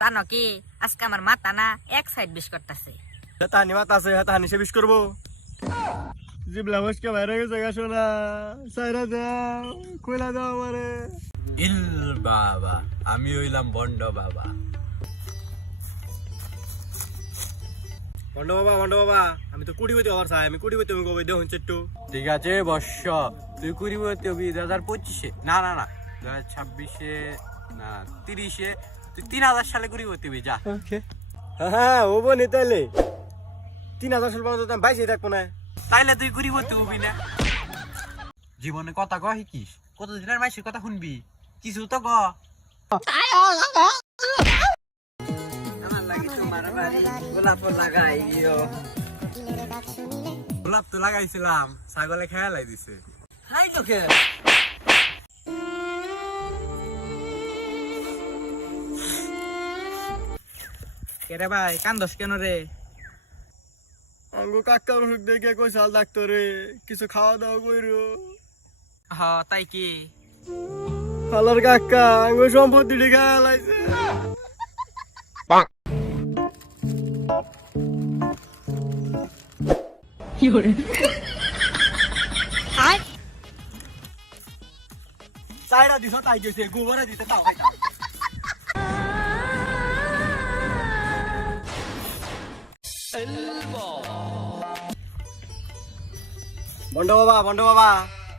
জানো কি আজকে আমার মাথা না এক সাইড বিষ করতেছে। হেতাহানি মাথা আছে, হেতাহানি সে বিষ করবো। জিবলা বসকে বাইরে গেছে গা শোনা, সাইরা দাও, কইলা দাও আমারে। ইল বাবা, আমি হইলাম বন্ড বাবা। বন্ড বাবা, আমি তো কুড়ি বইতে হবার চাই, আমি কুড়ি বইতে কবে দেখুন চেট্টু। ঠিক আছে বর্ষ, তুই 2025 না 2026 না 30 তুই 3000 সালে 2025 যা। হ্যাঁ ও বনি তাইলে 3000 সাল পর্যন্ত আমি বাইসে থাকবো না। তাইলে তুই 2025 না। জীবনে কথা কয় শিখিস, কতদিনের মাইসের কথা শুনবি, কিছু তো ক। আমার লাগি তোমার বাড়ি গোলাপ লাগাইও। গোলাপ তো লাগাইছিলাম, ছাগলে খেয়ালাই দিছে। হাই তোকে কেরে ভাই কান্দস কেন রে? আঙ্গো কাকা অসুখ দেখে কই সাল ডাক্তারে কিছু খাওয়া দাওয়া কইরো। হ তাই কি? হালার কাকা আঙ্গো সম্পত্তি লিখা লাইছে। চাইরা দিছ তাই গেছে, গোবরে দিতে তাও খাইতাম। বন্ড বাবা,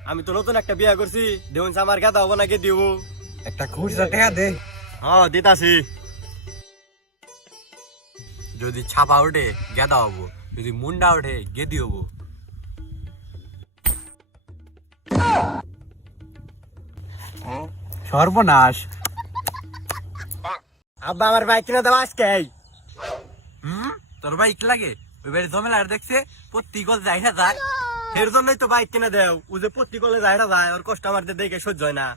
আমি তো নতুন একটা বিয়া করছি, দেখুন আমার গাদা হবো নাকি দিব। একটা খুচরা টাকা দে। হ্যাঁ দিতাছি। যদি ছাপা ওঠে গেদা হবো, যদি মুন্ডা ওঠে গেদি হবো। সর্বনাশ। আব্বা আমার বাইক কিনা দেওয়া আজকে। তোর বাইক লাগে? ওই বাড়ি জমেলা দেখছে প্রতি গল যাই না যায়। এর জন্যই তো বাইক কিনে দেও, ও যে প্রতি কলে যায় ওর কষ্ট আমার দেখে সহ্য হয় না।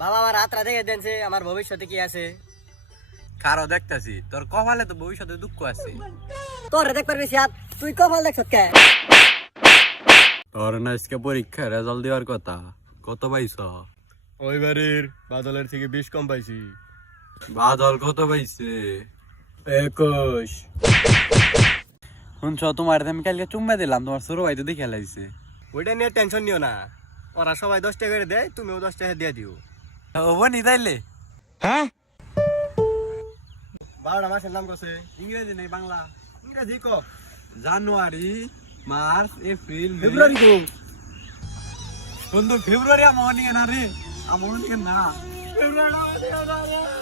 বাবা আমার রাতরা দেখে দেনছে আমার ভবিষ্যতে কি আছে। কারো দেখতেছি তোর কপালে তো ভবিষ্যতে দুঃখ আছে। তোর দেখ পারবি সিয়াত, তুই কপাল দেখছ কে? তোর না আজকে পরীক্ষা রেজাল্ট দেওয়ার কথা, কত পাইছ? ওই বাড়ির বাদলের থেকে 20 কম পাইছি। বাদল কত পাইছে? 21। শুনছ, তোমার আমি কালকে চুম্মা দিলাম, তোমার ছোট ভাই তো দেখে লাগছে। ওইটা নিয়ে টেনশন নিও না, ওরা সবাই 10 টাকা করে দেয়, তুমিও 10 টাকা দিয়ে দিও। বনি তাইলে? 12টা মাসের নাম কছে? ইংরেজি নেই বাংলা। ইংরেজি ক। জানুয়ারি, মার্চ, এপ্রিল, ফেব্রুয়ারি কো। বন্ধু ফেব্রুয়ারি আমার নিয়ে না রে, আমার নিয়ে না। ফেব্রুয়ারি